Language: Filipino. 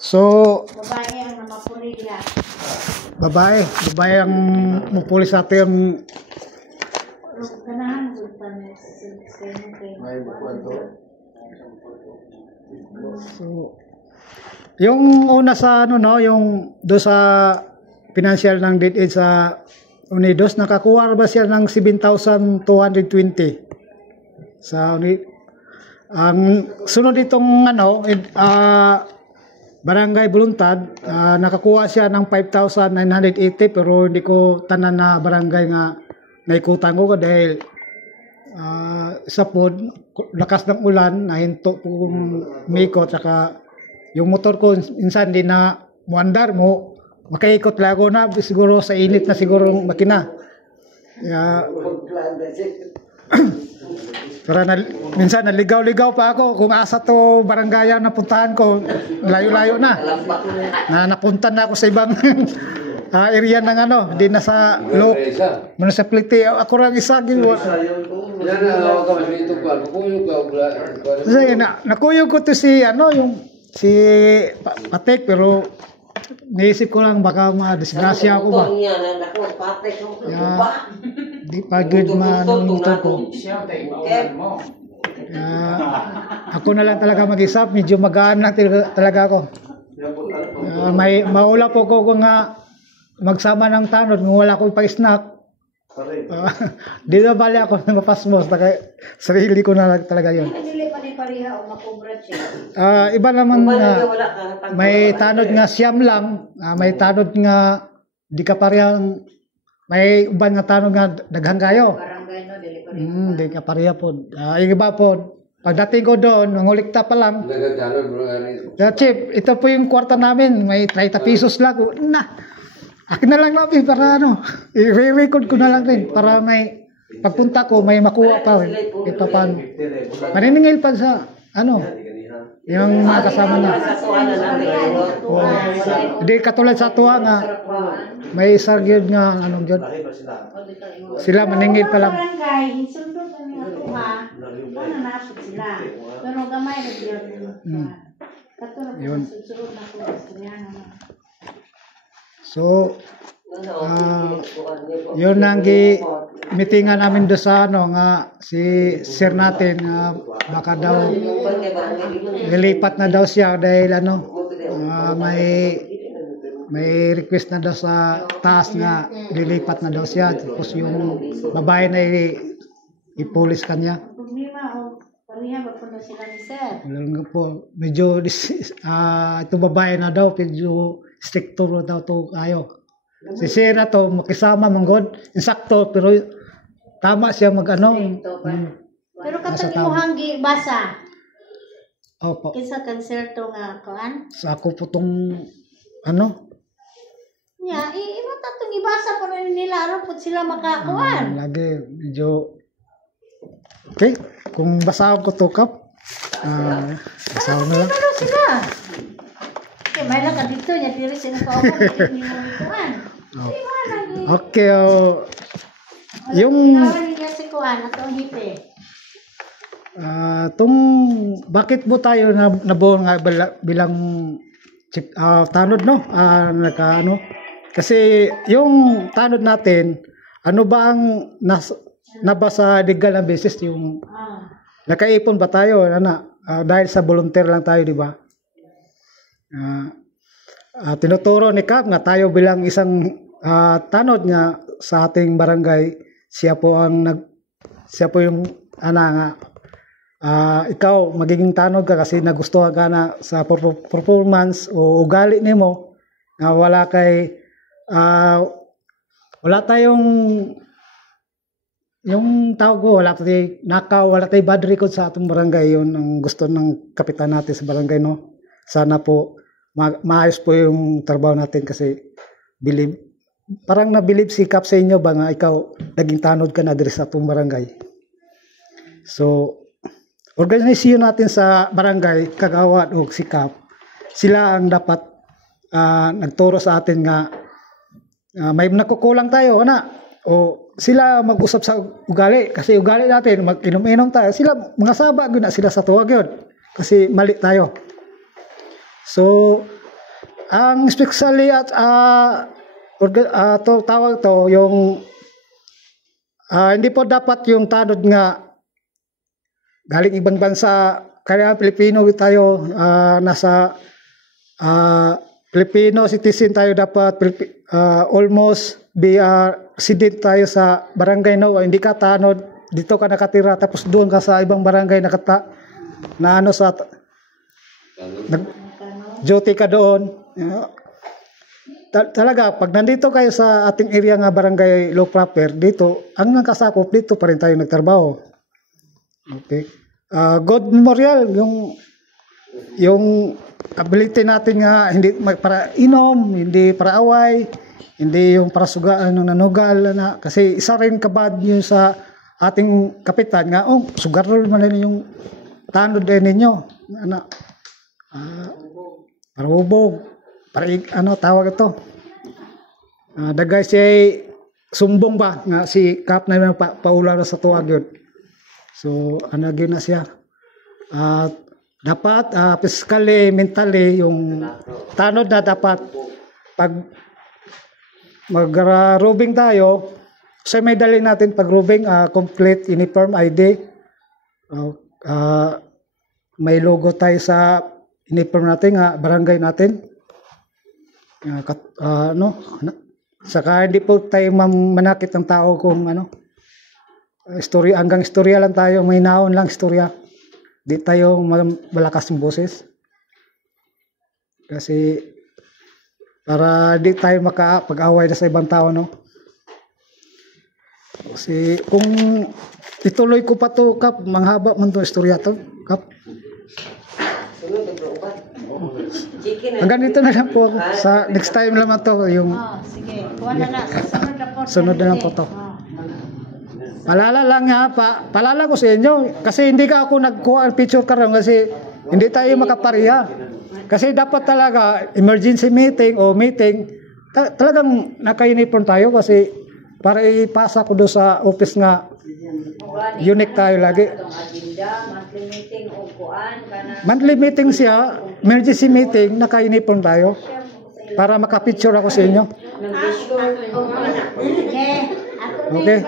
So, babae ang namapurila. Babae ang mupulis sa atin. So, yung una sa ano no, yung do sa financial ng DepEd sa Unidos, nakakuha ba siya ng 7,220 sa ang sunod itong ano Barangay Buluntad, nakakuha siya ng 5,980 pero hindi ko tanan na barangay nga naikutan ko dahil sa pod lakas ng ulan nahinto po kong mikot saka yung motor ko minsan di na muandar mo makaikot lago na siguro sa init na siguro makina. Para minsan naligaw-ligaw pa ako kung asa to barangay na puntahan ko, layo-layo na napunta na ako sa ibang area ng ano, di na sa municipality. Ako lang isa nakuyog ko to si ano yung si Patek pero naisip ko lang baka madisgrasya ako ba. Di pa good manunod ko. Ako na lang talaga mag-isap, medyo magaan lang talaga ako. May maula po ko nga magsama ng tanod, kung wala akong pa-snack. Di na bali ako ng mapasmos, sarili ko na talaga yun. Iba naman may tanod nga siyam lang, may tanod nga di ka parehang, may uban nga tanod nga daghang kayo. Di ka pareha po. Iba po, pagdating ko doon, nangulikta pa lang. Chief, ito po yung kwarta namin, may 30 pesos lang. Akin na lang namin para ano, i-record ko na lang rin para may pagpunta ko may makuha pa rin. Ito pa maniningil pa sa ano yung kasama na. Hindi katulad sa tuwa nga may isang yun nga anong yun. Sila maningil pa lang. Yun. So, yun ang meetingan namin doon sa ano nga si sir natin baka daw lilipat na daw siya dahil ano may request na daw sa taas nga lilipat na daw siya tapos yung babae na ipulis kanya. Medyo ito babae na daw medyo stricto daw to kayo. Si Sir na to makisama manggod insakto pero tama siya mag-ano. Pero katong imuhang gibasa. Opo. Kinsa konserto nga kuan? Sa ako po tong ano? Nya, imo tatong ibasa pa rin nila aron pud sila makakuan. Lagi medyo okay, kung basahan ko to kap. Basahan na lang. Sila. Okay, may lang ka dito nya diri sila pa ako ni mo kuan. Okay, yung si kuan atong hipe. Bakit mo tayo nabuo nga bilang tanod no? Ano? Kasi yung tanod natin, ano ba ang nabasa legal ng basis yung nakaipon ba tayo dahil sa volunteer lang tayo, di ba? Tinuturo ni Kap nga tayo bilang isang tanod nga sa ating barangay, siya po yung nga ikaw magiging tanod ka kasi nagustuhan ka na sa performance o ugali nimo nga wala tayong yung tawag ko, wala tayong bad record sa atong barangay. Yun ang gusto ng kapitan natin sa barangay, no? Sana po maayos po yung trabaho natin kasi parang nabilib si Kap sa inyo ba nga ikaw naging tanod ka na diri sa atong barangay. So organisasyon natin sa barangay, kagawad o si Kap, sila ang dapat nagturo sa atin nga may nakukulang tayo o sila mag-usap sa ugali kasi ugali natin mag-inom-inom tayo, sila mga saba gyud na sila sa tuwag yun kasi mali tayo. So, ang especially at tawag to, yung hindi po dapat yung tanod nga galing ibang bansa, kaya Pilipino tayo, nasa Filipino citizen tayo dapat, almost be resident tayo sa barangay, no? Hindi ka tanod, dito ka nakatira, tapos doon ka sa ibang barangay na ano sa duty ka doon. Talaga, pag nandito kayo sa ating area nga barangay law proper, dito, ang nakasakop, dito pa rin tayo nagtrabaho. Okay. God memorial, yung ability natin nga, hindi para inom, hindi para away, hindi yung para sugaan ng nanugal, kasi isa rin kabad yun sa ating kapitan nga, sugar man din yung tanod din ninyo. Para hubog, para tawag ito. Dagay siya sumbong ba nga si Kap na paula sa tuwag yun. So yun na siya. Dapat physically, mentally, yung tanod na dapat pag mag-rubing tayo, so may dali natin pag rubing, complete uniform ID, may logo tayo sa uniform natin, barangay natin, saka hindi po tayo manakit ng tao kung istorya, hanggang istorya lang tayo, may naon lang istorya, di tayo malakas ng boses, kasi para di tayo makapag-away na sa ibang tao, no? Kasi kung ituloy ko pa to, Kap, manghaba man to istorya to, Kap. Hanggang dito na lang po ako. Sa next time naman to, yung sige, kuha na sunod na lang po to. Palala lang nga, palala ko sa inyo, kasi hindi ka ako nagkuha ang picture karon kasi hindi tayo makapariya. Kasi dapat talaga emergency meeting o meeting, talagang naka-uniform tayo kasi para ipasa ko doon sa office nga unique tayo lagi. Monthly meeting siya, emergency meeting, naka-uniform tayo para makapicture ako sa inyo. Okay. Okay.